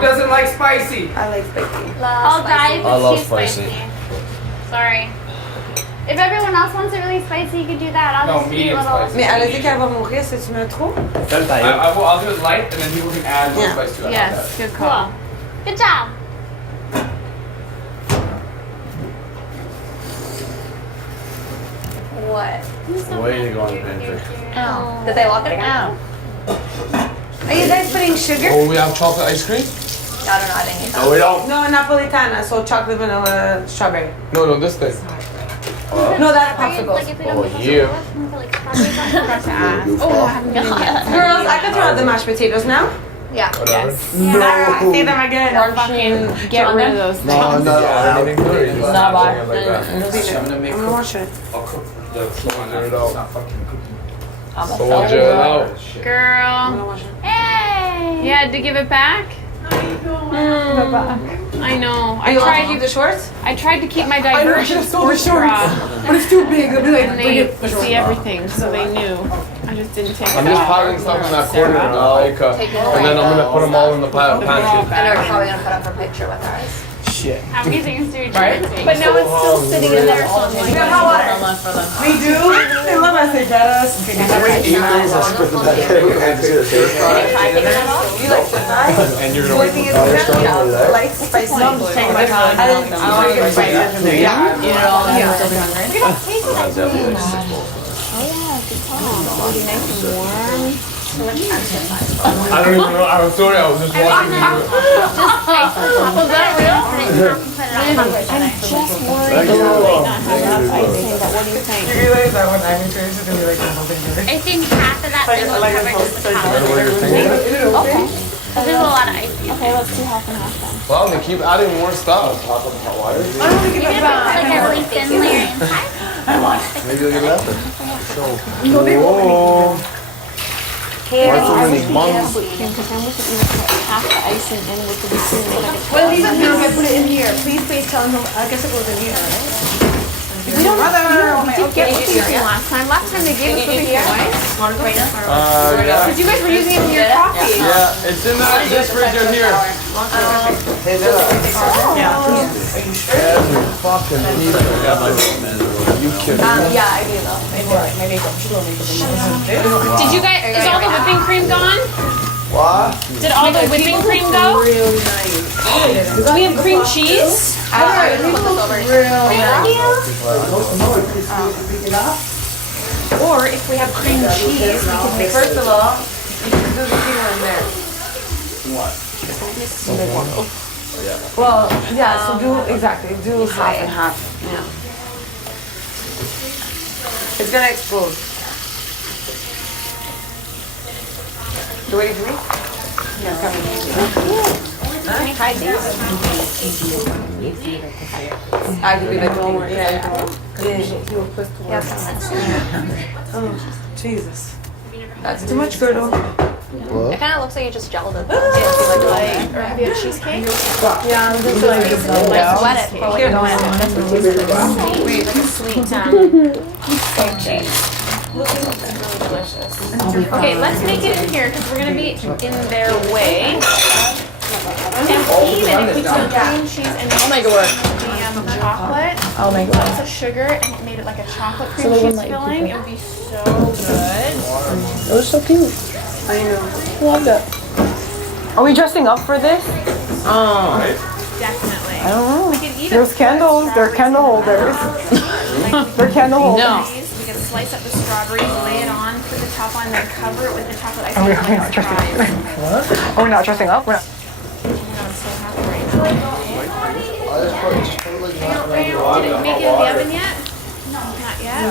Who doesn't like spicy? I like spicy. I'll die if I love it's too spicy. Sorry. If everyone else wants it really spicy, you can do that. I'll No, just be a medium little. spicy. Mais elle a dit qu'elle va mourir si tu mets trop. I'll do it light, and then people can add more Yeah. spice to it. Yes, good call. Cool. Good job. What? Way to go on pantry. Oh. Did they lock it again? Are you guys putting sugar? Oh, we have chocolate ice cream? I don't know. I didn't eat that. No, we don't. No, Napolitana, so chocolate, vanilla, strawberry. No, this thing. No, that's Like popsicles. if we don't Oh, put yeah. chocolate, we can put, like, strawberries on it. Oh, I haven't done it yet. Girls, I can throw out the mashed potatoes now. Yeah. Whatever. I see them again. Fucking get rid of those No, things. no, I don't think Not bad. like that. I'm gonna make I'm gonna wash it. I'll cook the one Figure it that's out. not fucking cooking. Soldier it out. I'm Girl. gonna wash it. Hey! You had to give it back? I know. Are you allowed to keep the shorts? I tried to keep my diversion sports bra. But it's too big. It'll be like, And they see everything, so they knew. I just didn't take it I'm just off. piling stuff in that corner in the IKA, Take it and then I'm gonna put them all in the pantry. And they're probably gonna put up a picture with ours. Shit. How many things do you Right? drink? But now it's still sitting in there, so I'm like, We have hot water. We do. They love us. They get us. Try taking it off? You like to fry? And you're Only gonna thing is, light spicy. take my time. I don't want to get spicy. Yeah. Eat it all and Yeah. still be hungry. I don't even know. I'm sorry. I was just watching you. Was that real? I'm Just worried that we might not have enough icing, but what do you think? You realize that when I'm in church, it's gonna be like something good. I think half of that thing will cover just the top. There's a lot of ice. Okay, let's do half and half then. Well, they keep adding more stuff. I don't want to give it back. Like a really thin layer inside. Maybe you'll get after. No, they won't. Why so many buns? Because then we could even put half the icing in with the whipping cream. Well, leave it here. Okay, put it in here. Please tell him. I guess it goes in here. We don't get whipping cream last time. Last time they gave us whipping cream, right? Yeah. Because you guys were using it in your coffee. Yeah, it's in this fridge right here. Every fucking piece I got my man. You kidding me? Yeah, I do though. Did you guys, is all the whipping cream gone? What? Did all the whipping cream go? Do we have cream cheese? Or if we have cream cheese, we could mix First of all, you can do the thing in there. Well, yeah, so do, exactly, do half and half. Yeah. It's gonna explode. You waiting for me? Yeah, it's coming. Try these. I can be like, don't worry. Yeah. Oh, Jesus. That's too much, girdle. It kind of looks like you just gelled it. Like, or have you had cheesecake? Yeah, I'm just like, like sweat it before you go in. That's what tastes good. Sweet really delicious. Okay, let's make it in here because we're gonna be in their way. And even if we took cream cheese and made chocolate, lots of sugar, and it made it like a chocolate cream cheese filling, it would be so good. It was so cute. I know. Love that. Are we dressing up for this? Definitely. I don't know. We could even There's put candles. They're strawberries candle in the holders. top. They're candle holders. No. We could slice up the strawberries, lay it on to the top one, then cover it with the chocolate icing like surprise. Are we not dressing up? We're not. I'm so happy right now. Did it make it in the oven yet? No. Not yet?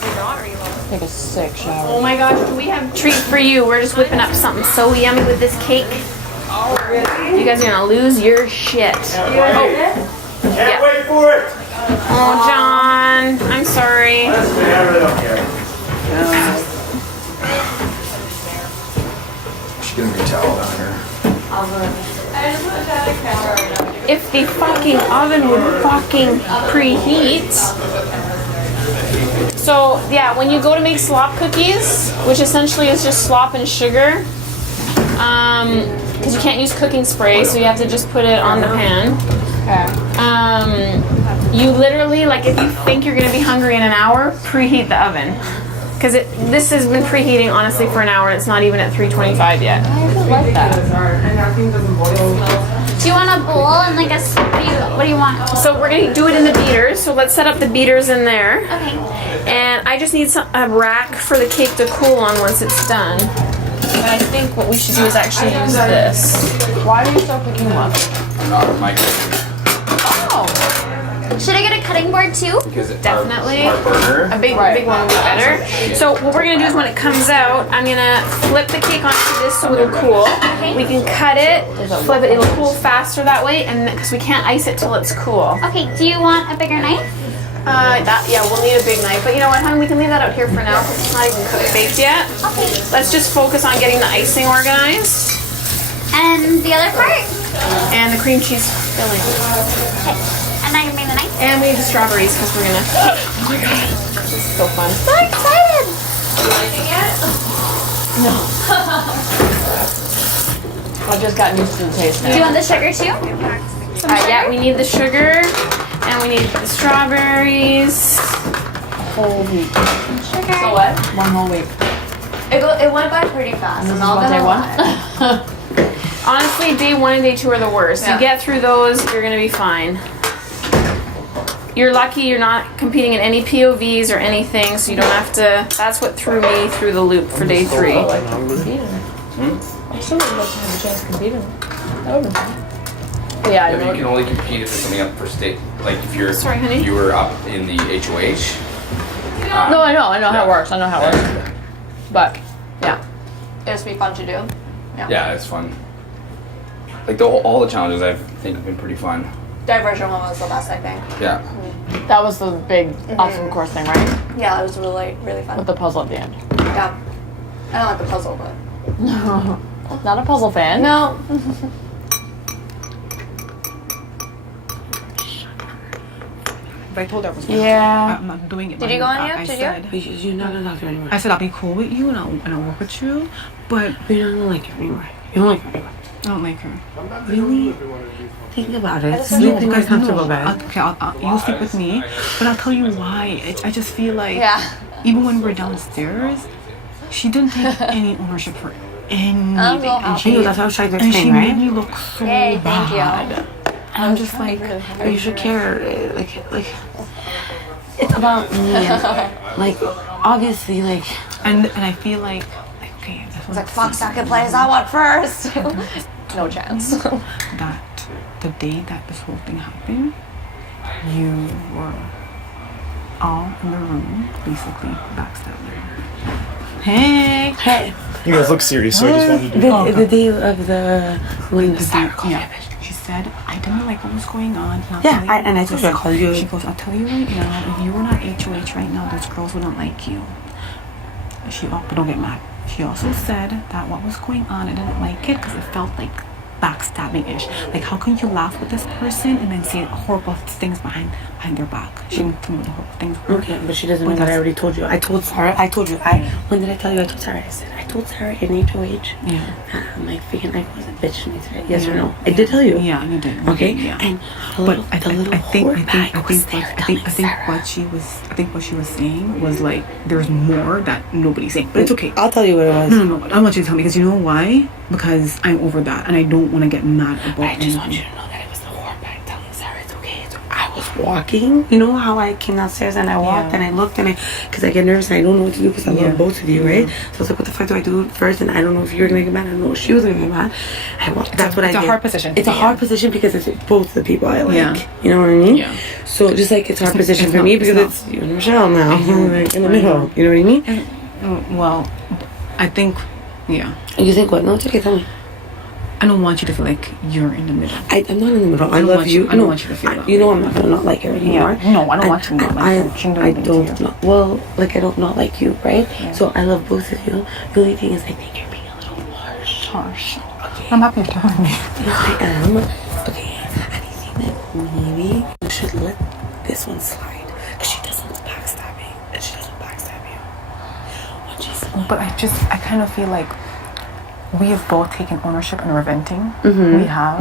You're not, or you won't? Take a sick shower. Oh my gosh, do we have a treat for you? We're just whipping up something so yummy with this cake. You guys are gonna lose your shit. Can't wait for it! Oh, John, I'm sorry. Listen, I really don't care. She's gonna be towel down here. If the fucking oven would fucking preheat. So yeah, when you go to make slop cookies, which essentially is just slop and sugar, Because you can't use cooking spray, so you have to just put it on the pan. You literally, like, if you think you're gonna be hungry in an hour, preheat the oven. Because this has been preheating honestly for an hour and it's not even at 325 yet. I really like that. Do you want a bowl and like a? What do you want? So we're gonna do it in the beaters. So let's set up the beaters in there. Okay. And I just need a rack for the cake to cool on once it's done. But I think what we should do is actually use this. Why are you still picking one? Should I get a cutting board too? Definitely. Our burner. A big one would be better. So what we're gonna do is when it comes out, I'm gonna flip the cake onto this so it'll cool. We can cut it, flip it, it'll cool faster that way, and because we can't ice it till it's cool. Okay. Do you want a bigger knife? We'll need a big knife. But you know what, honey, we can leave that out here for now because it's not even cooked baked yet. Okay. Let's just focus on getting the icing organized. And the other part? And the cream cheese filling. Okay. And now you made the knife. And we need the strawberries because we're gonna. Oh my god, this is so fun. So excited. I've just gotten used to the taste Do you now. want the sugar too? Yeah, we need the sugar and we need the strawberries. Whole week. Sugar. So what? One whole week. It went by pretty fast. This is I'm not what day gonna one? lie. Honestly, day 1 and day 2 are the worst. Yeah. You get through those, you're gonna be fine. You're lucky you're not competing in any POVs or anything, so you don't have to. That's what threw me through the loop for day 3. I'm still not about to have a chance to compete in it. That would be fun. Yeah, Yeah, I but know. you can only compete if it's something up for state. Like if you're, Sorry, honey. if you were up in the HOH. No, I know how Yeah. it works. I know how it works. But, yeah. It must be fun to do. Yeah, it's fun. Like all the challenges I think have been pretty fun. Diversion one was the best, I think. Yeah. That was the big awesome course thing, right? Yeah, it was really fun. With the puzzle at the end. Yeah. I don't like the puzzle, but. Not a puzzle fan. No. But I told her I was Yeah. I'm not doing it. Did you go on yet? I Did said, You're not gonna talk to her anymore. I said I'll be cool with you and I'll work with you, but You're not gonna like her anymore. You don't like her anymore. I don't like her. Really? Think about it. No, Sleep in because comfortable no, bed. you'll sleep with me, but I'll tell you why. I just feel like even when we're downstairs, she didn't take any ownership for anything, and She knew that's what I was trying to and she explain, made right? me look so Yay, thank you. bad. And I'm just like, You should care. Like, it's about me. And, like, obviously, like. and I feel like okay, I was like, fuck, second place, I want first. No chance. that the day that this whole thing happened, you were all in the room, basically backstabbing. Hey. You guys look serious, so I just wanted to do The day of the. When the Yeah. She said, I didn't like what was going on. And I'll Yeah, tell you- and I told you I called you. She goes, I'll tell you right now, if you were not HOH right now, those girls wouldn't like you. But don't get mad. She also said that what was going on, I didn't like it because it felt like backstabbing-ish. Like, how can you laugh with this person and then say horrible things behind their back? She didn't tell me what the horrible things were. Okay, but she doesn't know that I already told you. I told Sarah. When did I tell you? I told Sarah. I said I told Sarah in HOH. Yeah. I'm like freaking. I was a bitch. And I said yes or no. I did tell you. Yeah, you did. Okay. Yeah. And But I little think whore bag was there telling Sarah. what she was saying was like there's more that nobody's saying. But it's okay. I'll tell you what it was. No. I want you to tell me because you know why? Because I'm over that and I don't want to get mad about I just want you to know that it was the whore bag telling Sarah it's okay. So I was walking. You know how I came downstairs and I walked and I looked and because I get nervous and I don't know what to do because I love both of you, right? So I was like, what the fuck do I do first? And I don't know if you're gonna get mad. I don't know if she was gonna get mad. I walked. That's what I did. It's a hard position. It's a hard position because it's both the people I like. Yeah. You know what I mean? Yeah. So just like it's a hard position it's for not- me it's because not. it's you and Michelle now, like in the middle. You know what I mean? Well, I think You think what? No, it's okay. Tell me. I don't want you to feel like you're in the middle. I'm not in the middle. I don't love want you. you- I don't want you to feel that You know way. I'm not gonna not like her anymore. Yeah. No, I don't want you to not like her. She I doesn't don't. like you. Well, like I don't not like you, right? So I love both of you. The only thing is I think you're being a little harsh. Harsh. Okay. I'm happy you're telling me. Yes, I am. Okay. And I think that maybe you should let this one slide because she doesn't backstab me and she doesn't backstab you. When she's But I kind of feel like we have both taken ownership in reventing. We have.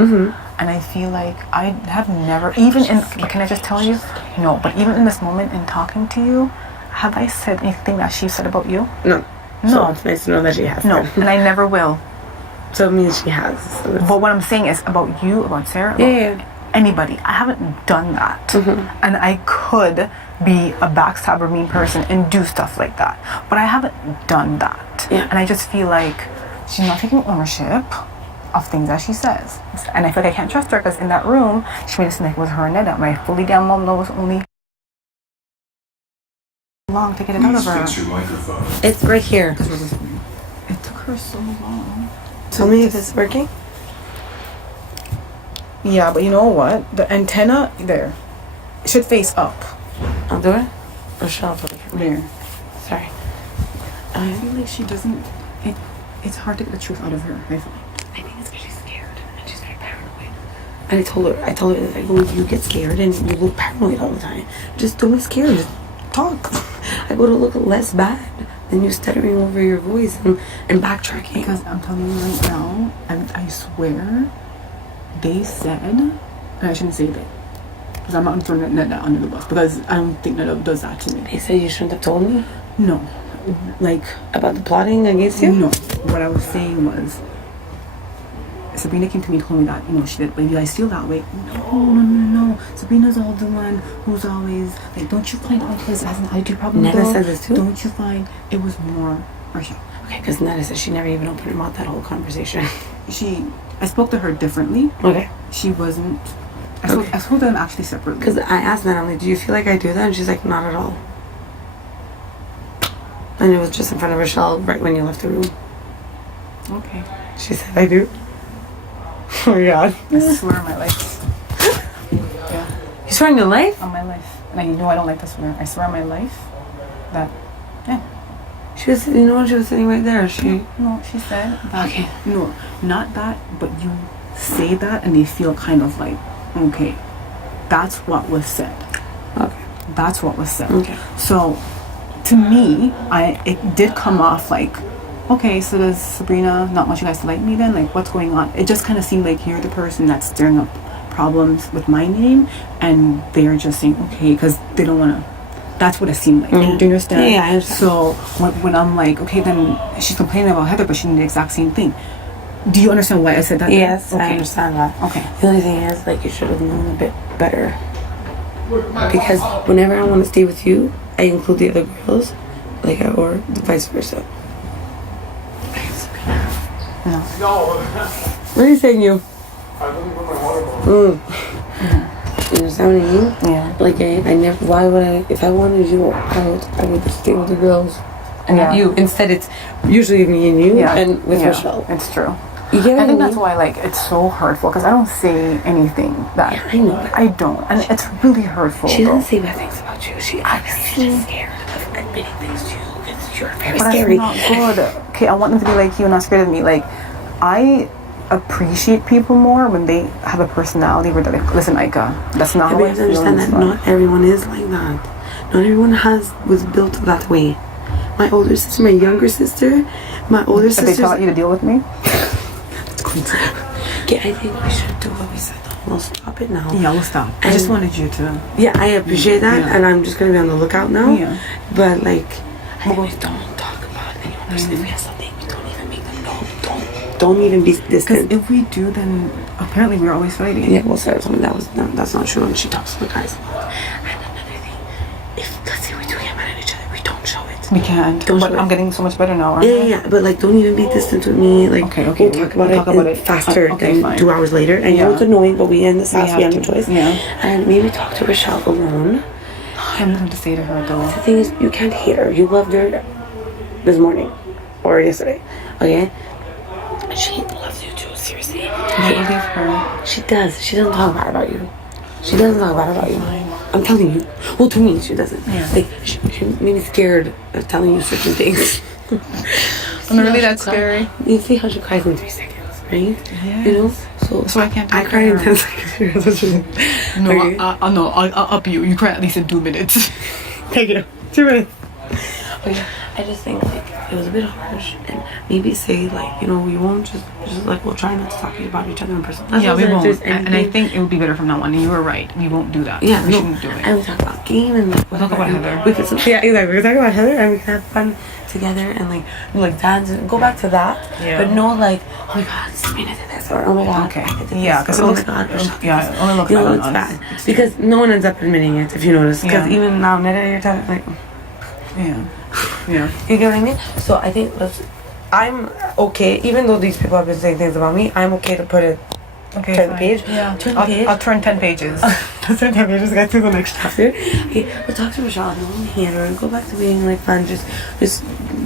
And I feel like I have never, even in, but can I just tell you? No, but even in this moment in talking to you, have I said anything that she said about you? No. No. So it's nice to know that she has. No, and I never will. So it means she has. So But what I'm saying is about you, about Sarah, about anybody. I haven't done that. And I could be a backstabber, mean person and do stuff like that. But I haven't done that. Yeah. And I just feel like she's not taking ownership of things that she says. And I feel like I can't trust her because in that room, she made it seem like it was her and Neda. My fully damn mom knows only long to get it out of her. it's right here. It took her so long. Tell me if it's working. Yeah, but you know what? The antenna there, it should face up. I'll do it. Or shall I put it for me? There. Sorry. I feel like she doesn't. It's hard to get the truth out of her. I find. I think it's because she's scared and she's very paranoid. And I told her, I go, you get scared and you look paranoid all the time. Just don't be scared. Just talk. I go to look less bad than you stuttering over your voice and backtracking. Because I'm telling you right now, I swear, they said, and I shouldn't say that, because I'm not throwing Neda under the bus, because I don't think Neda does that to me. They said you shouldn't have told me? No. Like, about the plotting against you? No. What I was saying was, Sabrina came to me and told me that, she did, but you guys feel that way. No. Sabrina's all the one who's always, like, don't you find all this as an attitude problem? Neda said this too? Don't you find it was more Rochelle? Okay, because Neda said she never even opened her mouth that whole conversation. I spoke to her differently. Okay. She wasn't, I spoke to them actually separately. Because I asked Neda, I'm like, do you feel like I do that? And she's like, not at all. And it was just in front of Rochelle right when you left the room. Okay. She said, I do. Oh my god. I swear on my life. Yeah. You swear on your life? On my life. And I don't like to swear. I swear on my life that, She was, you know what, she was sitting right there. No, she said that. Okay. No, not that, but you say that and they feel kind of like, okay, that's what was said. Okay. That's what was said. Okay. So, to me, it did come off like, okay, so does Sabrina not want you guys to like me then? Like, what's going on? It just kind of seemed like you're the person that's stirring up problems with my name, and they're just saying, okay, because they don't want to. That's what it seemed like. Do you understand? Yeah, I understand. So, when I'm like, okay, then she's complaining about Heather, but she did the exact same thing. Do you understand why I said that? Yes, okay. I understand that. Okay. The only thing is, like, you should have known a bit better. Because whenever I want to stay with you, I include the other girls, like, or vice versa. No. What are you saying, you? You understand what I mean? Yeah. Like, I never, why would I, if I wanted you, I would stay with the girls. And not you. Instead, it's usually me and you and with Rochelle. It's true. You get what I think mean? that's why, like, it's so hurtful, because I don't say anything that... Yeah, I know. I don't. And it's really hurtful. She doesn't say bad things about you. She's just scared of admitting things to you. You're very scary. But that's not good. Okay, I want them to be like you, not scared of me. Like, I appreciate people more when they have a personality where they're like, listen, IKA, that's not how I feel. Understand that not everyone is like that. Not everyone was built that way. My older sister, my younger sister, my older sister. They taught you to deal with me? Okay, I think we should do what we said. We'll stop it now. Yeah, we'll stop. I just wanted you to... Yeah, I appreciate that, and I'm just going to be on the lookout now. Yeah. But, like, we don't talk about anyone person. If we have something, we don't even make them know. Don't even be distant. Because if we do, then apparently we're always fighting. Yeah, well, Sarah told me that's not true, and she talks to the guys a lot. And another thing, let's say we do get mad at each other, we don't show it. We can't. But I'm getting so much better now, aren't I? Yeah, but like, don't even be distant with me. Like, okay. We'll talk about it faster than fine. 2 hours later. And you know it's annoying, but we end this house, we have no choice. Yeah. And maybe talk to Rochelle alone. I have nothing to say to her, though. The thing is, you can't hate her. You loved her this morning or yesterday, okay? She loves you too, seriously. I believe her. She does. She doesn't talk bad about you. She doesn't talk bad about you. I'm telling you. Well, to me, she doesn't. Yeah. Like, she made me scared of telling you certain things. I'm really that scary. You see how she cries in 3 seconds, right? Yeah. You know? So I can't I cry in 10 seconds. No, okay. I'll up you cry at least in 2 minutes. Take it. 2 minutes. Okay. I just think, like, it was a bit harsh, and maybe say like, you know, we won't just like we'll try not to talk about each other in person. Yeah, we won't. And I think it would be better from now on. You were right. We won't do that. Yeah, we no, shouldn't do it. and we talk about game and like We'll talk about Heather. We could, yeah, exactly. We could talk about Heather and we can have fun together and like dance and go back to that. Yeah. But no like, oh my god, Sabrina did this, or oh my god, Okay. I did this, Yeah, because or, it oh looks. my god, or, Yeah, it only looks you bad know, on it's us. bad because no one ends up admitting it if you notice. Because Yeah. even now, Netta, you're telling like, Yeah. Yeah. you get what I mean? So I think I'm okay, even though these people have been saying things about me, I'm okay to put it. Okay. Turn the fine. page. Yeah. Turn the page. I'll turn 10 pages. Let's turn 10 pages. Get to the next chapter. Okay, but talk to Michelle. Don't hate her. Go back to being like fun. Just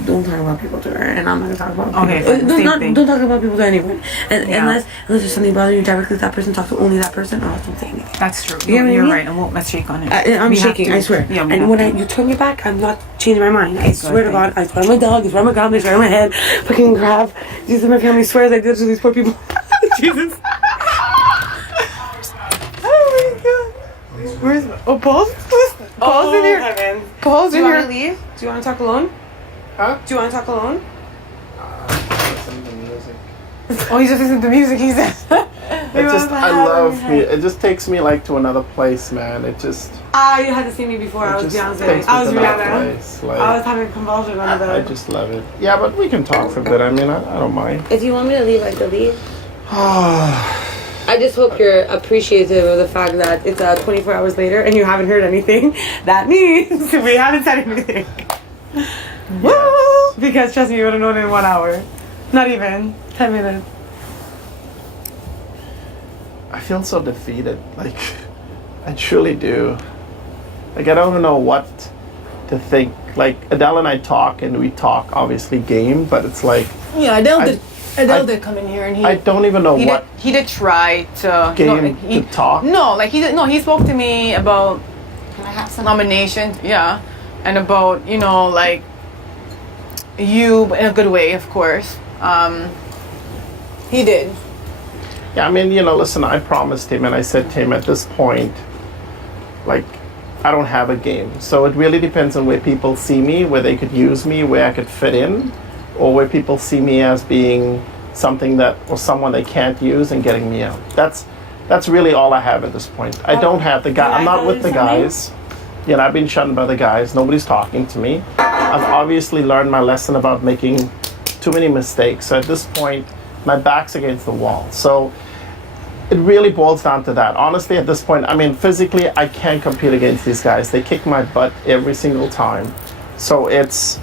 don't talk about people to her. And I'm not gonna talk about people. Okay, fine. Don't talk about people to anyone. And Yeah. unless there's something bothering you directly with that person, talk to only that person. Or else don't say anything. That's true. You know what I You're mean? right. And let's shake on it. I'm We have shaking. to. I swear. Yeah. We And have when to. you turn your back, I'm not changing my mind. I swear to Okay. God. I swear on my dog. I swear on my God. I swear on my head. Fucking crap. Jesus, my family swears I did to these poor people. Jesus. Where's Paul's? Paul's in here. Heaven. Paul's in here. Do you want to leave? Do you want to talk alone? Huh? Do you want to talk alone? Listen to music. Oh, he's just listening to music. He said. I love me. It just takes me like to another place, man. It just. You had to see me before. I was just Beyonce. takes me I was to another Rihanna. place. Like, I was having convulsions on the I bed. just love it. Yeah, but we can talk for a bit. I mean, I don't mind. If you want me to leave, I could leave. I just hope you're appreciative of the fact that it's 24 hours later and you haven't heard anything. That means we haven't said anything. Woo! Because trust me, you would have known in 1 hour. Not even 10 minutes. I feel so defeated. Like, I truly do. Like, I don't even know what to think. Like, Adele and I talk, and we talk, obviously, game, but it's like... Yeah, Adele did come in here and I don't even know what he did try to game to talk. No, like he spoke to me about nominations, yeah, and about like you in a good way, of course. He did. Yeah, I mean, listen, I promised him and I said to him at this point, like, I don't have a game. So it really depends on where people see me, where they could use me, where I could fit in, or where people see me as being something or someone they can't use and getting me out. That's really all I have at this point. I don't have the guy. I'm not with the guys. I've been shunned by the guys. Nobody's talking to me. I've obviously learned my lesson about making too many mistakes. So at this point, my back's against the wall. So it really boils down to that. Honestly, at this point, I mean, physically, I can't compete against these guys. They kick my butt every single time. So it's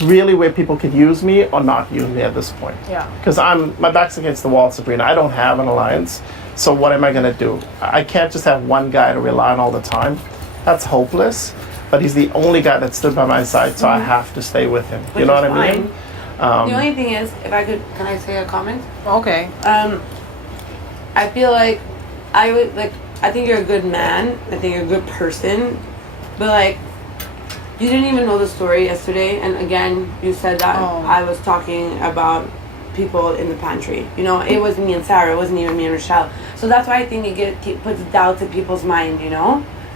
really where people could use me or not use me at this point. Yeah. Because my back's against the wall, Sabrina. I don't have an alliance. So what am I going to do? I can't just have one guy to rely on all the time. That's hopeless. But he's the only guy that stood by my side, so I have to stay with him. You know what I mean? The only thing is, can I say a comment? Okay. I feel like I think you're a good man. I think you're a good person. But like, you didn't even know the story yesterday. And again, you said that I was talking about people in the pantry. It was me and Sarah. It wasn't even me and Rochelle. So that's why I think it puts doubt in people's mind.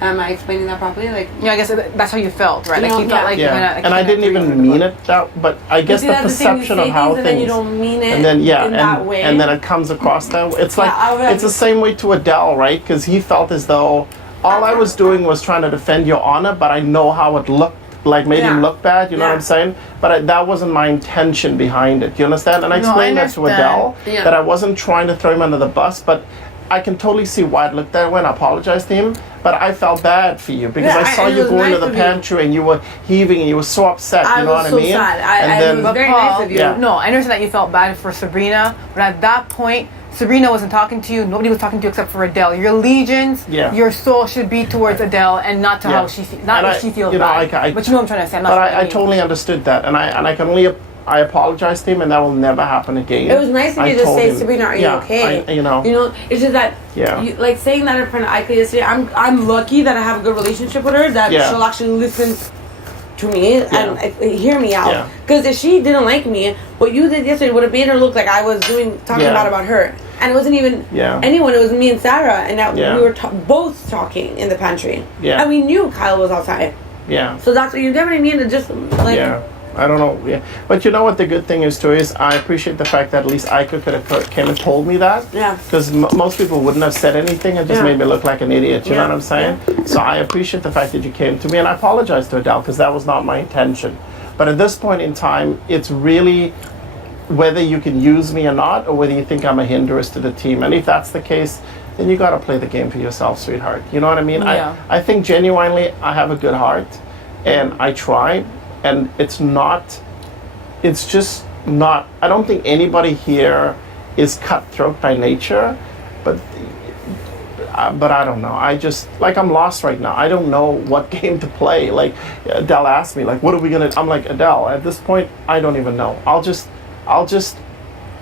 Am I explaining that properly? Like, yeah, I guess that's how you felt, right? Like you felt like and I didn't even mean it that, but I guess the perception of how and things, then you don't mean it, and then in that way, and then it comes across that way. It's like it's the same way to Adele, right? Because he felt as though all I was doing was trying to defend your honor, but I know how it looked. Like made him look bad, you know what I'm saying? But that wasn't my intention behind it. You understand? And I explained that to Adele that I wasn't trying to throw him under the bus, but I can totally see why it looked that way, and I apologized to him. But I felt bad for you because I saw you going to the pantry and you were heaving and you were so upset. You know what I mean? Sad. It was very nice of you. Yeah. No, I understand that you felt bad for Sabrina, but at that point, Sabrina wasn't talking to you. Nobody was talking to you except for Adele. Your allegiance, your soul should be towards Adele and not to how she feels. Not if she feels bad. But you know what I'm trying to say. I totally understood that, and I can only. I apologize to him, and that will never happen again. It was nice of you to say, Sabrina, are you okay? It's just that, like saying that in front of IKA yesterday, I'm lucky that I have a good relationship with her, that she'll actually listen to me and hear me out. Because if she didn't like me, what you did yesterday would have made her look like I was talking bad about her. And it wasn't even anyone, it was me and Sarah, and that we were both talking in the pantry. And we knew Kyle was outside. Yeah. So that's what you get what I mean? It just like... I don't know. Yeah. But you know what the good thing is too is I appreciate the fact that at least IKA could have came and told me that. Yeah. Because most people wouldn't have said anything and just made me look like an idiot. You know what I'm saying? Yeah. So I appreciate the fact that you came to me, and I apologize to Adele because that was not my intention. But at this point in time, it's really whether you can use me or not, or whether you think I'm a hindrance to the team. And if that's the case, then you got to play the game for yourself, sweetheart. You know what I mean? Yeah. I think genuinely I have a good heart, and I try, and it's just not, I don't think anybody here is cutthroat by nature, but I don't know. I just, like, I'm lost right now. I don't know what game to play. Like, Adele asked me, like, what are we going to, I'm like, Adele, at this point, I don't even know. I'll just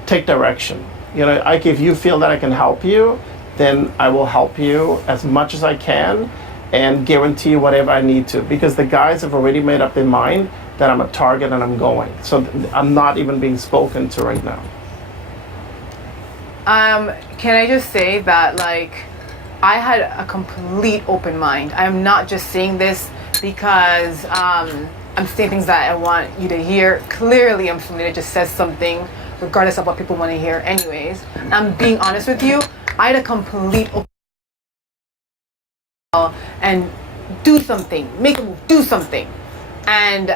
take direction. You know, like, if you feel that I can help you, then I will help you as much as I can and guarantee you whatever I need to. Because the guys have already made up their mind that I'm a target and I'm going. So I'm not even being spoken to right now. Can I just say that, like, I had a complete open mind. I'm not just saying this because I'm saying things that I want you to hear. Clearly, I'm somebody that just says something regardless of what people want to hear anyways. I'm being honest with you. I had a complete open mind and do something, make a move, do something. And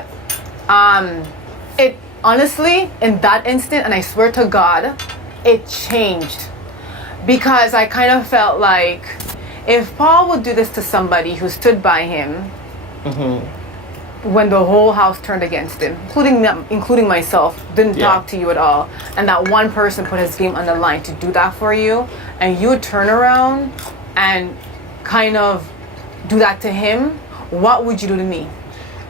it honestly, in that instant, and I swear to God, it changed. Because I kind of felt like if Paul would do this to somebody who stood by him when the whole house turned against him, including myself, didn't talk to you at all, and that one person put his game on the line to do that for you, and you would turn around and kind of do that to him, what would you do to me?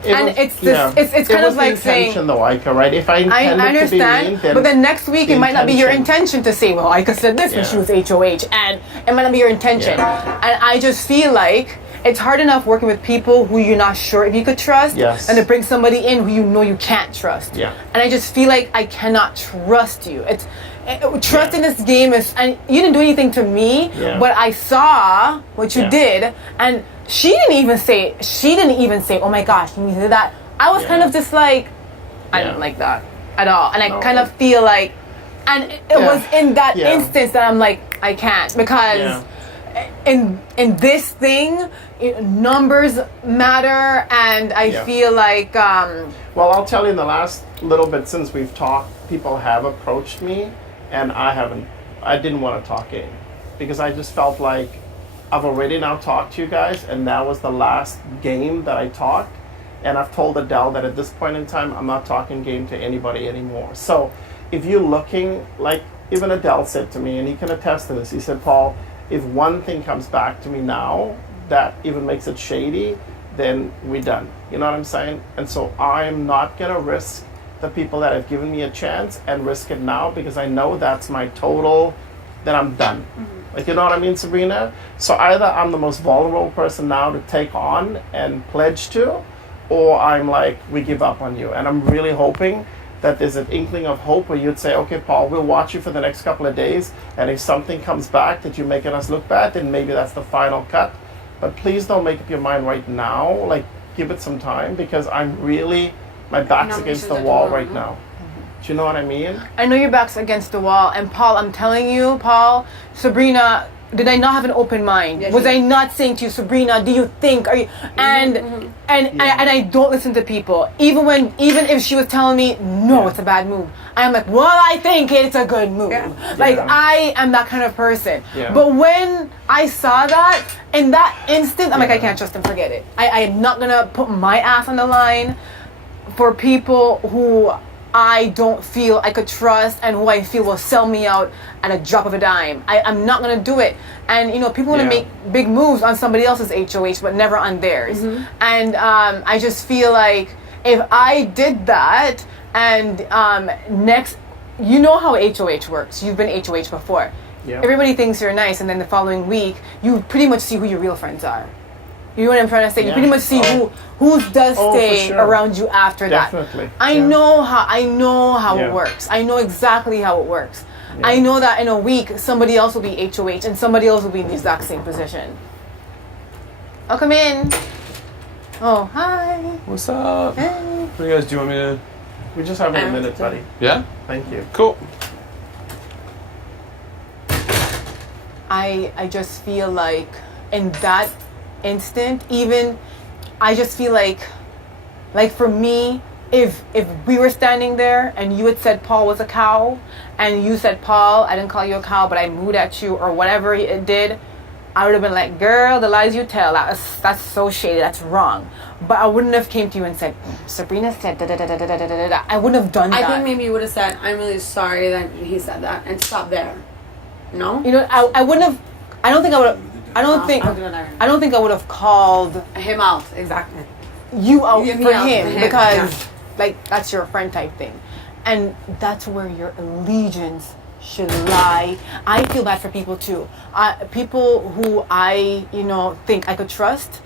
It's kind of like saying, though, IKA, right? If I intended to be mean, then but then next week it might not be your intention to say, well, IKA said this when she was HOH, and it might not be your intention. And I just feel like it's hard enough working with people who you're not sure if you could trust, and to bring somebody in who you know you can't trust. And I just feel like I cannot trust you. Trust in this game is, and you didn't do anything to me, but I saw what you did, and she didn't even say, oh my gosh, you did that. I was kind of just like, I don't like that at all. And I kind of feel like, and it was in that instance that I'm like, I can't, because in this thing, numbers matter, and I feel like... Well, I'll tell you, in the last little bit since we've talked, people have approached me, and I didn't want to talk game, because I just felt like I've already now talked to you guys, and that was the last game that I talked. And I've told Adele that at this point in time, I'm not talking game to anybody anymore. So if you're looking, like even Adele said to me, and he can attest to this, he said, Paul, if one thing comes back to me now that even makes it shady, then we're done. You know what I'm saying? And so I'm not going to risk the people that have given me a chance and risk it now, because I know that's my total, then I'm done. Like, you know what I mean, Sabrina? So either I'm the most vulnerable person now to take on and pledge to, or I'm like, we give up on you. And I'm really hoping that there's an inkling of hope where you'd say, okay, Paul, we'll watch you for the next couple of days, and if something comes back that you're making us look bad, then maybe that's the final cut. But please don't make up your mind right now. Like, give it some time, because I'm really, my back's against the wall right now. Do you know what I mean? I know your back's against the wall, and Paul, I'm telling you, Paul, Sabrina, did I not have an open mind? Was I not saying to you, Sabrina, do you think, are you, and I don't listen to people. Even if she was telling me, no, it's a bad move, I'm like, well, I think it's a good move. Like, I am that kind of person. But when I saw that, in that instant, I'm like, I can't trust him, forget it. I am not gonna put my ass on the line for people who I don't feel I could trust and who I feel will sell me out at a drop of a dime. I'm not going to do it. And, you know, people want to make big moves on somebody else's HOH, but never on theirs. And I just feel like if I did that, and next, you know how HOH works. You've been HOH before. Everybody thinks you're nice, and then the following week, you pretty much see who your real friends are. You know what I'm trying to say? You pretty much see who does stay around you after that. I know how it works. I know exactly how it works. I know that in a week somebody else will be HOH and somebody else will be in the exact same position. I'll come in. Oh, hi. What's up? Hey. What do you guys do? Want me to We just have a minute, buddy. Yeah? Thank you. Cool. I just feel like in that instant, even I just feel like for me, if we were standing there and you had said Paul was a cow, and you said, Paul, I didn't call you a cow, but I mooed at you or whatever it did, I would have been like, girl, the lies you tell, that's so shady, that's wrong. But I wouldn't have came to you and said, Sabrina said da da da da da da da da. I wouldn't have done that. I think maybe you would have said, I'm really sorry that he said that, and stop there. No? You know, I wouldn't have. I don't think I would. I don't think I would have called him out. Exactly. you out You for out him for him, because like that's your friend type thing, and that's where your allegiance should lie. I feel bad for people too. People who I think I could trust.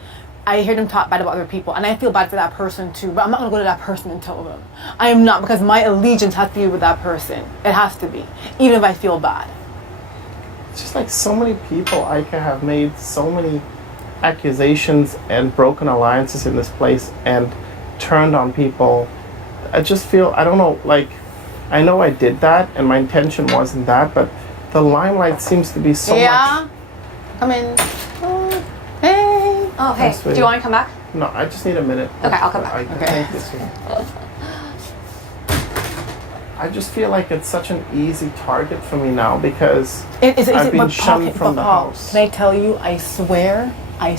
I hear them talk bad about other people, and I feel bad for that person too. But I'm not gonna go to that person and tell them. I am not, because my allegiance has to be with that person. It has to be, even if I feel bad. It's just like so many people, IKA, have made so many accusations and broken alliances in this place and turned on people. I just feel, I don't know, like, I know I did that and my intention wasn't that, but the limelight seems to be so much. Yeah. Come in. Oh, hey. Oh, hey. That's Do you want to come back? No, I just need a minute. Okay, I'll come back. Thank you, sweetie. I just feel like it's such an easy target for me now because I've been shunned from the house. Can I tell you, I swear, I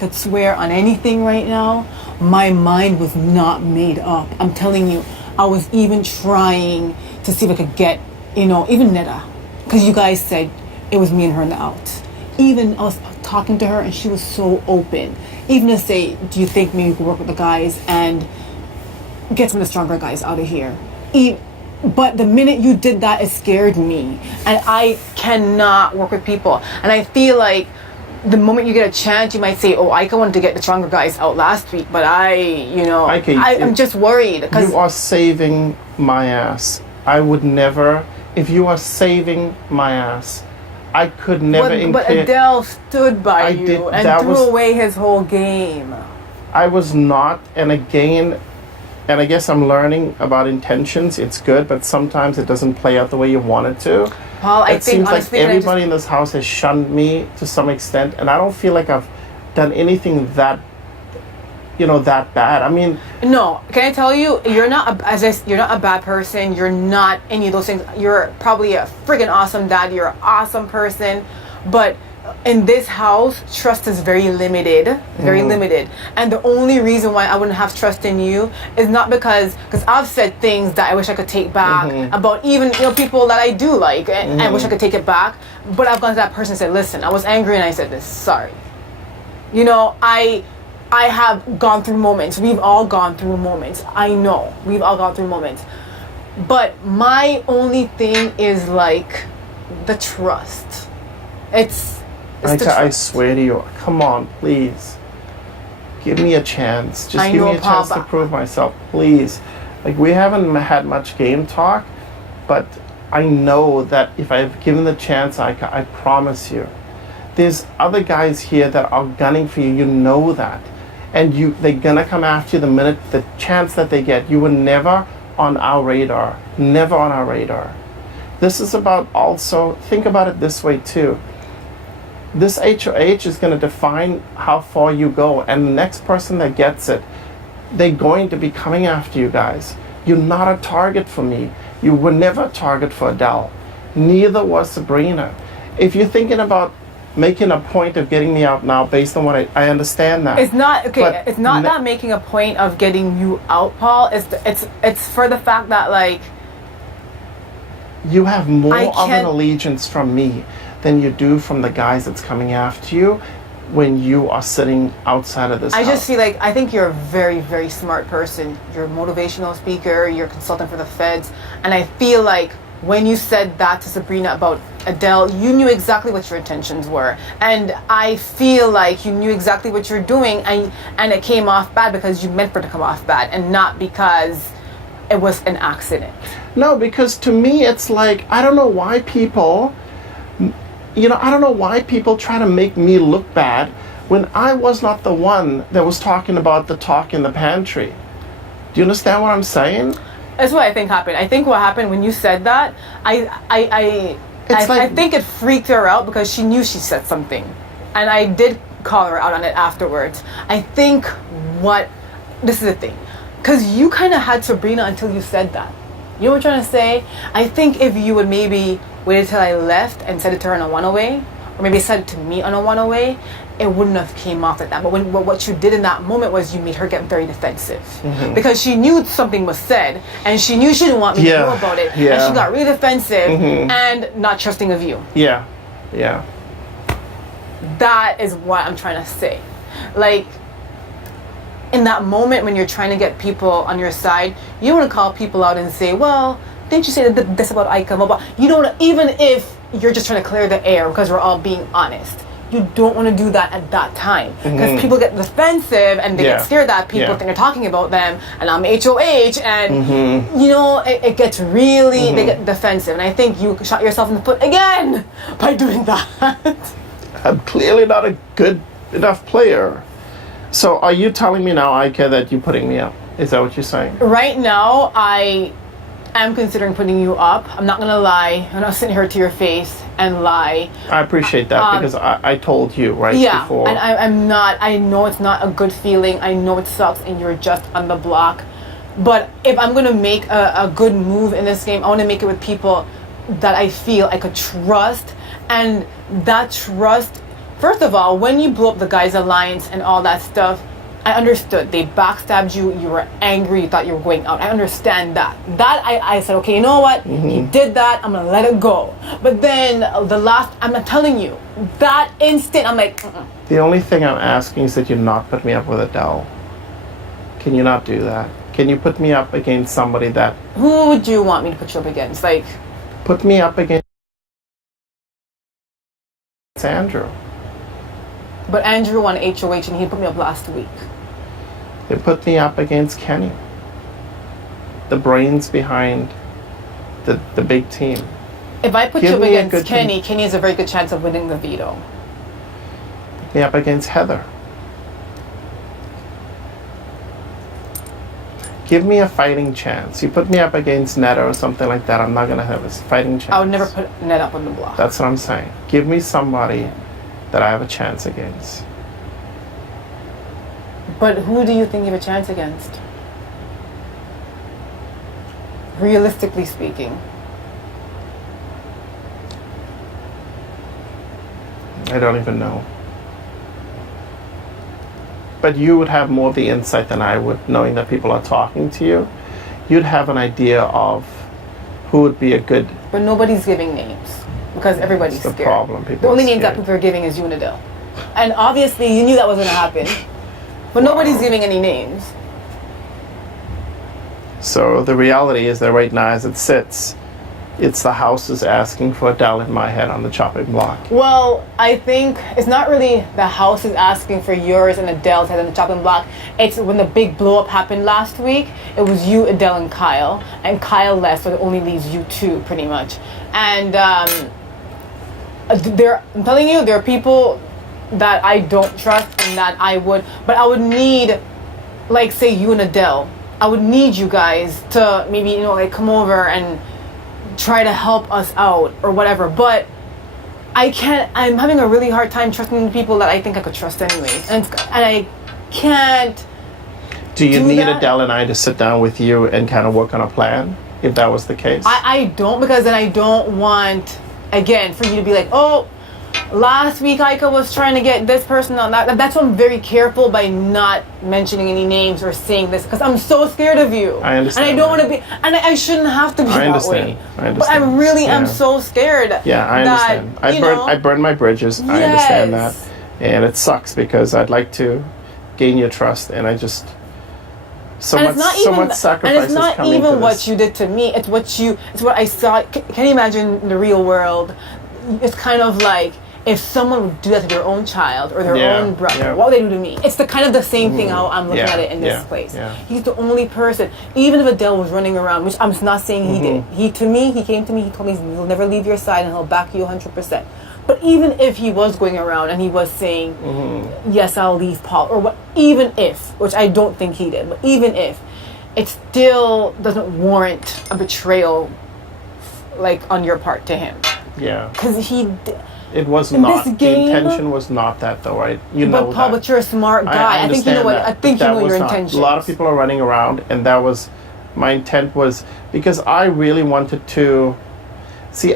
could swear on anything right now. My mind was not made up. I'm telling you, I was even trying to see if I could get, even Netta, because you guys said it was me and her in the out. Even I was talking to her and she was so open. Even to say, do you think maybe you could work with the guys and get some of the stronger guys out of here? But the minute you did that, it scared me. And I cannot work with people. And I feel like the moment you get a chance, you might say, oh, I wanted to get the stronger guys out last week, but I'm just worried. You are saving my ass. I would never, if you are saving my ass, I could never. But Adele stood by you and threw away his whole game. I was not, and again, and I guess I'm learning about intentions. It's good, but sometimes it doesn't play out the way you want it to. Paul, I think seems honestly, like everybody in this house has shunned me to some extent, and I don't feel like I've done anything that bad. I mean, no. Can I tell you, you're not a bad person. You're not any of those things. You're probably a friggin' awesome dad. You're an awesome person, but in this house, trust is very limited, limited. And the only reason why I wouldn't have trust in you is not because I've said things that I wish I could take back about even people that I do like, and I wish I could take it back. But I've gone to that person and said, listen, I was angry and I said this, sorry. I have gone through moments. We've all gone through moments. I know we've all gone through moments. But my only thing is like the trust. I swear to you, come on, please. Give me a chance. Just give me a chance to prove myself, please. Like, we haven't had much game talk, but I know that if I've given the chance, I promise you. There's other guys here that are gunning for you, you know that. And they're gonna come after you the minute, the chance that they get. You were never on our radar. Never on our radar. This is about also, think about it this way too. This HOH is going to define how far you go, and the next person that gets it, they're going to be coming after you guys. You're not a target for me. You were never a target for Adele. Neither was Sabrina. If you're thinking about making a point of getting me out now based on what I understand that. It's not okay. It's not that making a point of getting you out, Paul. It's for the fact that like you have more of an allegiance from me than you do from the guys that's coming after you when you are sitting outside of this house. I just feel like I think you're a very, very smart person. You're a motivational speaker. You're a consultant for the feds, and I feel like when you said that to Sabrina about Adele, you knew exactly what your intentions were. And I feel like you knew exactly what you're doing, and it came off bad because you meant for it to come off bad and not because it was an accident. No, because to me it's like, I don't know why people, I don't know why people try to make me look bad when I was not the one that was talking about the talk in the pantry. Do you understand what I'm saying? That's what I think happened. I think what happened when you said that, I think it freaked her out because she knew she said something. And I did call her out on it afterwards. I think this is the thing. Because you kind of had Sabrina until you said that. You know what I'm trying to say? I think if you would maybe waited till I left and said it to her on a one-away, or maybe said it to me on a one-away, it wouldn't have came off like that. But what you did in that moment was you made her get very defensive. Because she knew something was said, and she knew she didn't want me to know about it. And she got really defensive and not trusting of you. Yeah. That is what I'm trying to say. Like, in that moment when you're trying to get people on your side, you don't want to call people out and say, well, didn't you say this about IKA? Blah, blah. You don't, even if you're just trying to clear the air because we're all being honest. You don't want to do that at that time because people get defensive and they get scared that people think you're talking about them, and I'm HOH, and you know, it gets really, they get defensive, and I think you shot yourself in the foot again by doing that. I'm clearly not a good enough player. So are you telling me now, IKA, that you're putting me up? Is that what you're saying? Right now, I am considering putting you up. I'm not gonna lie. I'm not sitting here to your face and lie. I appreciate that because I told you before. And I'm not. I know it's not a good feeling. I know it sucks, and you're just on the block. But if I'm gonna make a good move in this game, I want to make it with people that I feel I could trust, and that trust. First of all, when you blew up the guys' alliance and all that stuff, I understood. They backstabbed you. You were angry. You thought you were going out. I understand that. I said, okay, you know what? He did that. I'm going to let it go. But then I'm not telling you, that instant, I'm like, The only thing I'm asking is that you not put me up with Adele. Can you not do that? Can you put me up against somebody that... Who would you want me to put you up against? Like... Put me up against Andrew. But Andrew won HOH and he put me up last week. They put me up against Kenny. The brains behind the big team. If I put you up against Kenny, Kenny has a very good chance of winning the veto. Put me up against Heather. Give me a fighting chance. You put me up against Netta or something like that, I'm not going to have a fighting chance. I would never put Netta up on the block. That's what I'm saying. Give me somebody that I have a chance against. But who do you think you have a chance against? Realistically speaking. I don't even know. But you would have more of the insight than I would, knowing that people are talking to you. You'd have an idea of who would be a good... But nobody's giving names. Because everybody's scared. That's the problem. The only names that people are giving is you and Adele. And obviously you knew that was going to happen. But nobody's giving any names. So the reality is that right now as it sits, it's the house is asking for Adele in my head on the chopping block. Well, I think it's not really the house is asking for yours and Adele's head on the chopping block. It's when the big blow up happened last week, it was you, Adele, and Kyle. And Kyle left, so it only leaves you two, pretty much. And I'm telling you, there are people that I don't trust and that I would need, like, say you and Adele. I would need you guys to maybe, you know, like, come over and try to help us out or whatever. But I'm having a really hard time trusting people that I think I could trust anyways. And I can't. Do you need Adele and I to sit down with you and kind of work on a plan, if that was the case? I don't, because then I don't want, again, for you to be like, oh, last week IKA was trying to get this person on that. That's why I'm very careful by not mentioning any names or saying this, because I'm so scared of you. I understand. And I don't want to be, and I shouldn't have to be that way. I understand. But I really am so scared. Yeah, I understand. I burned my bridges. Yes. I understand that. And it sucks because I'd like to gain your trust, and I just... So much sacrifice. And it's not even what you did to me. It's what I saw. Can you imagine the real world? It's kind of like, if someone would do that to their own child or their own brother, what would they do to me? It's the same thing how I'm looking at it in this place. Yeah. He's the only person. Even if Adele was running around, which I'm not saying he did. He came to me, he told me he'll never leave your side and he'll back you 100%. But even if he was going around and he was saying, yes, I'll leave Paul, or what, even if, which I don't think he did, but even if, it still doesn't warrant a betrayal, like on your part to him. Yeah. Because it was in not. this game, the intention was not that, though, right? You know but Paul, that. but you're a smart guy. I think you know what. That, I think you that know was your not. intentions. A lot of people are running around, and that was my intent. Was because I really wanted to see.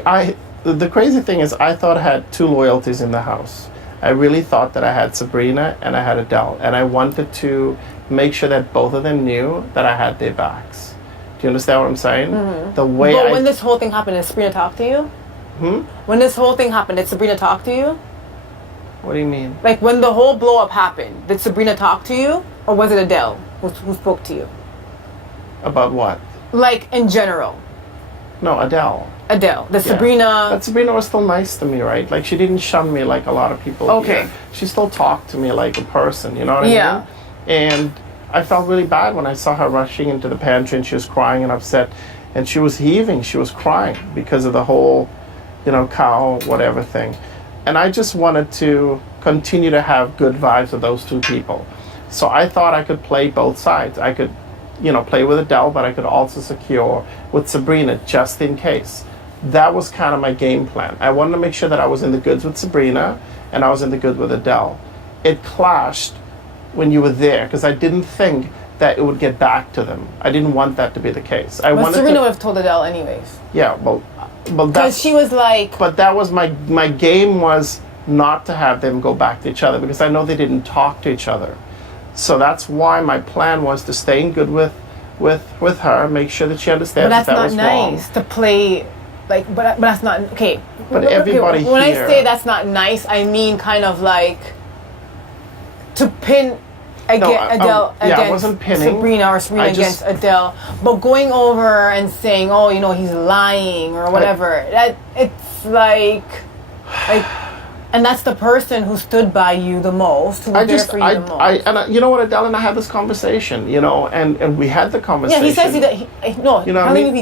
The crazy thing is, I thought I had two loyalties in the house. I really thought that I had Sabrina and I had Adele, and I wanted to make sure that both of them knew that I had their backs. Do you understand what I'm saying? Mm-hmm. The way. But when this whole thing happened, did Sabrina talk to you? When this whole thing happened, did Sabrina talk to you? What do you mean? Like when the whole blow up happened, did Sabrina talk to you, or was it Adele who spoke to you? About what? Like in general. No, Adele. Adele. The Yeah. Sabrina. But Sabrina was still nice to me, right? Like she didn't shun me like a lot of people. Okay. Here. She still talked to me like a person. You know what I Yeah. mean? And I felt really bad when I saw her rushing into the pantry and she was crying and upset, and she was heaving. She was crying because of the whole, cow whatever thing. And I just wanted to continue to have good vibes with those two people. So I thought I could play both sides. I could, play with Adele, but I could also secure with Sabrina just in case. That was kind of my game plan. I wanted to make sure that I was in the goods with Sabrina and I was in the good with Adele. It clashed when you were there because I didn't think that it would get back to them. I didn't want that to be the case. But Sabrina would have told Adele anyways. Yeah, well, because she was like. But that was my game was not to have them go back to each other because I know they didn't talk to each other. So that's why my plan was to stay in good with her, make sure that she understands But that's that not was nice wrong. to play. Like, but that's not okay. But everybody when here, I say that's not nice, I mean kind of like to pin Adele I against wasn't pinning. Sabrina or Sabrina against Adele, but going over and saying, "Oh, he's lying" or whatever. That it's like, and that's the person who stood by you the most, who was there for you the most. You know what, Adele and I had this conversation, and we had the conversation. Yeah, he says he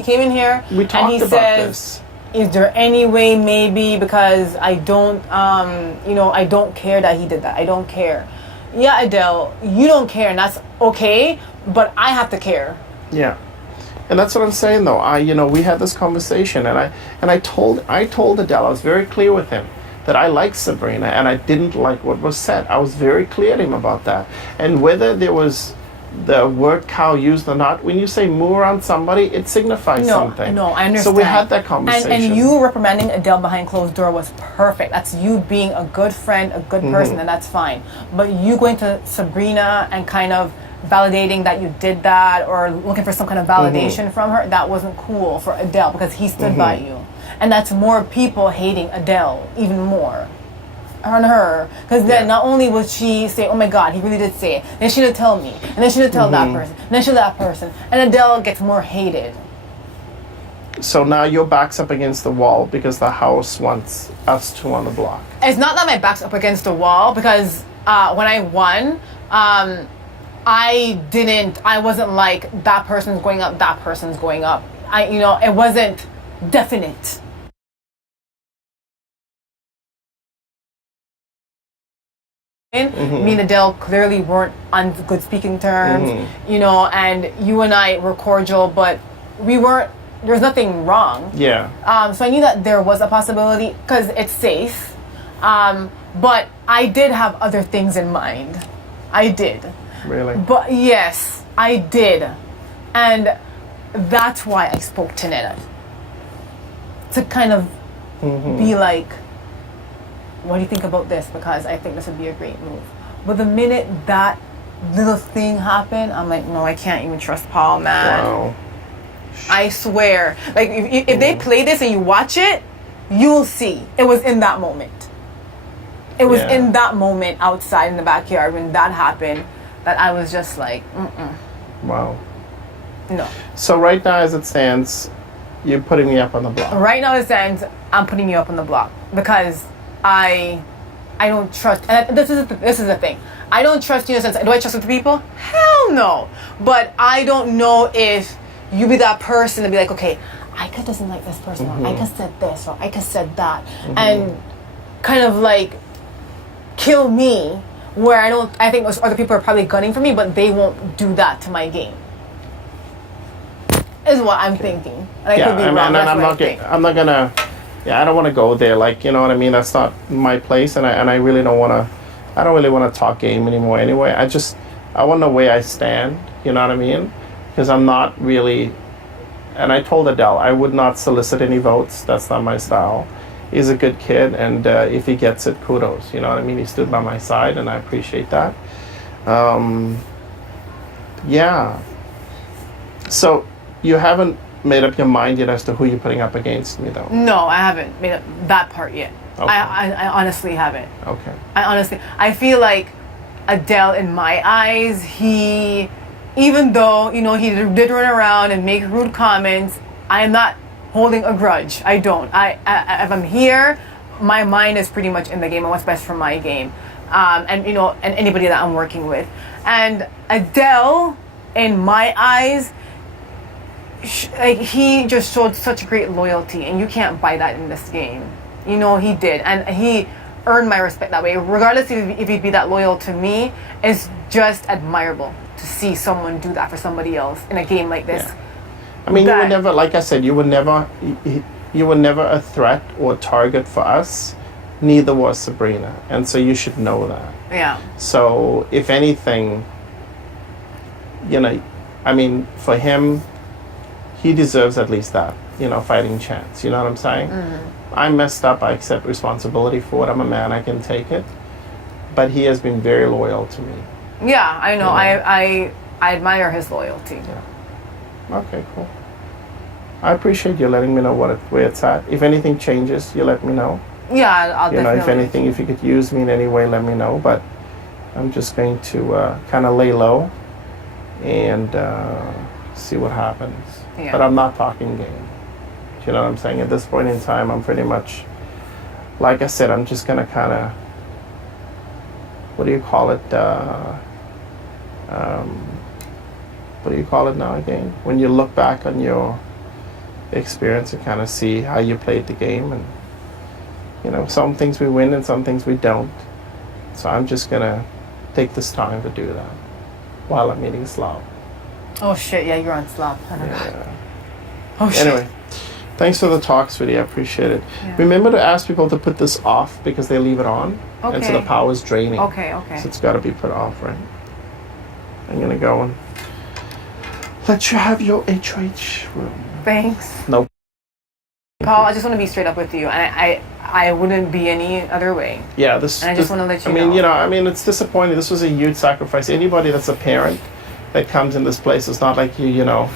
came in here we talked and he about says, this. Is there any way maybe because I don't I don't care that he did that. I don't care. Yeah, Adele, you don't care and that's okay, but I have to care. Yeah. And that's what I'm saying though. We had this conversation and I told Adele, I was very clear with him that I liked Sabrina and I didn't like what was said. I was very clear to him about that. And whether there was the word cow used or not, when you say moo around somebody, it signifies something. No, I understand. So we had that conversation. And you reprimanding Adele behind closed door was perfect. That's you being a good friend, a good person, and that's fine. But you going to Sabrina and kind of validating that you did that or looking for some kind of validation from her, that wasn't cool for Adele because he stood by you. And that's more people hating Adele even more on her, because then not only would she say, "Oh my God, he really did say it," then she would tell me, and then she would tell that person, and then she would that person, and Adele gets more hated. So now your back's up against the wall because the house wants us two on the block. It's not that my back's up against the wall because when I won, I wasn't like that person's going up, that person's going up. It wasn't definite. Me and Adele clearly weren't on good speaking terms, and you and I were cordial, but we weren't, there was nothing wrong. Yeah. So I knew that there was a possibility because it's safe, but I did have other things in mind. I did. Really? But yes, I did. And that's why I spoke to Nina. To kind of be like, what do you think about this? Because I think this would be a great move. But the minute that little thing happened, I'm like, no, I can't even trust Paul, man. Wow. I swear. Like, if they play this and you watch it, you'll see. It was in that moment. It was in that moment outside in the backyard when that happened that I was just like, Wow. No. So right now as it stands, you're putting me up on the block. Right now as it stands, I'm putting you up on the block because I don't trust, and this is the thing. I don't trust you in the sense, do I trust other people? Hell no. But I don't know if you be that person to be like, okay, Ika doesn't like this person, or Ika said this, or Ika said that, and kind of like kill me, where I think those other people are probably gunning for me, but they won't do that to my game. Is what I'm thinking. And I could be wrong. and That's I'm what I not think. I'm not gonna. Yeah, I don't want to go there. Like, you know what I mean? That's not my place, and I really don't want to. I don't really want to talk game anymore. Anyway, I want to know where I stand. You know what I mean? Because I'm not really. And I told Adele I would not solicit any votes. That's not my style. He's a good kid, and if he gets it, kudos. You know what I mean? He stood by my side, and I appreciate that. Yeah. So you haven't made up your mind yet as to who you're putting up against me, though? No, I haven't made up that part yet. Okay. I honestly haven't. Okay. I feel like Adele, in my eyes, even though, you know, he did run around and make rude comments, I am not holding a grudge. I don't. If I'm here, my mind is pretty much in the game and what's best for my game. And, you know, and anybody that I'm working with. And Adele, in my eyes, he just showed such great loyalty, and you can't buy that in this game. You know, he did, and he earned my respect that way. Regardless if he'd be that loyal to me, it's just admirable to see someone do that for somebody else in a game like this. Yeah. I mean, you were never, like I said, you were never a threat or target for us. Neither was Sabrina, and so you should know that. Yeah. So, if anything, you know, I mean, for him, he deserves at least that, you know, fighting chance. You know what I'm saying? Mm-hmm. I messed up. I accept responsibility for it. I'm a man. I can take it. But he has been very loyal to me. Yeah, I know. You know? I admire his loyalty. Yeah. Okay, cool. I appreciate you letting me know where it's at. If anything changes, you let me know. Yeah, I'll you know, definitely. if anything, if you could use me in any way, let me know. But I'm just going to kind of lay low and see what happens. Yeah. But I'm not talking game. You know what I'm saying? At this point in time, I'm pretty much, like I said, I'm just going to kind of, what do you call it? What do you call it now again? When you look back on your experience and kind of see how you played the game, and you know, some things we win and some things we don't. So I'm just gonna take this time to do that while I'm eating slop. Oh shit! Yeah, you're on slop. Yeah. Oh shit. Anyway, thanks for the talk, sweetie. I appreciate it. Yeah. Remember to ask people to put this off because they leave it on, and so the Okay. power's draining. Okay. So it's got to be put off, right? I'm gonna go and let you have your HOH room. Thanks. Nope. Paul, I just want to be straight up with you, and I wouldn't be any other way. Yeah, this. And I just want to let you know. I mean, you know, it's disappointing. This was a huge sacrifice. Anybody that's a parent that comes in this place, it's not like you know,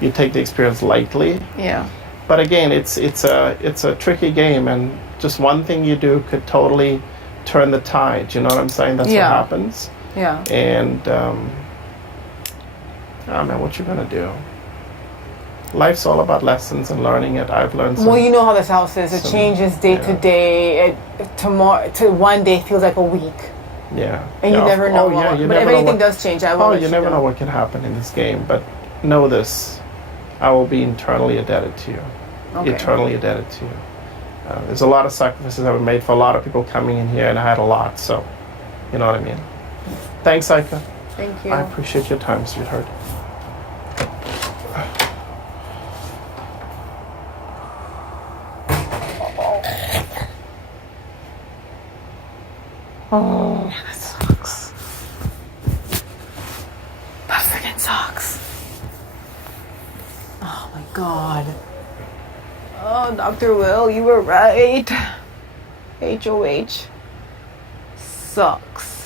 you take the experience lightly. Yeah. But again, it's a tricky game, and just one thing you do could totally turn the tide. You know what I'm saying? That's what happens. Yeah. And oh man, what you gonna do? Life's all about lessons and learning it. I've learned some. Well, you know how this house is. It changes day to day. Tomorrow to one day feels like a week. Yeah. And you never know. But if anything does change, I will. Oh, you never know what can happen in this game. But know this: I will be eternally indebted to you. Okay. Eternally indebted to you. There's a lot of sacrifices that were made for a lot of people coming in here, and I had a lot. So, you know what I mean. Thanks, Ika. Thank you. I appreciate your time, sweetheart. Oh, that sucks. That freaking sucks. Oh my god. Oh, Dr. Will, you were right. HOH sucks.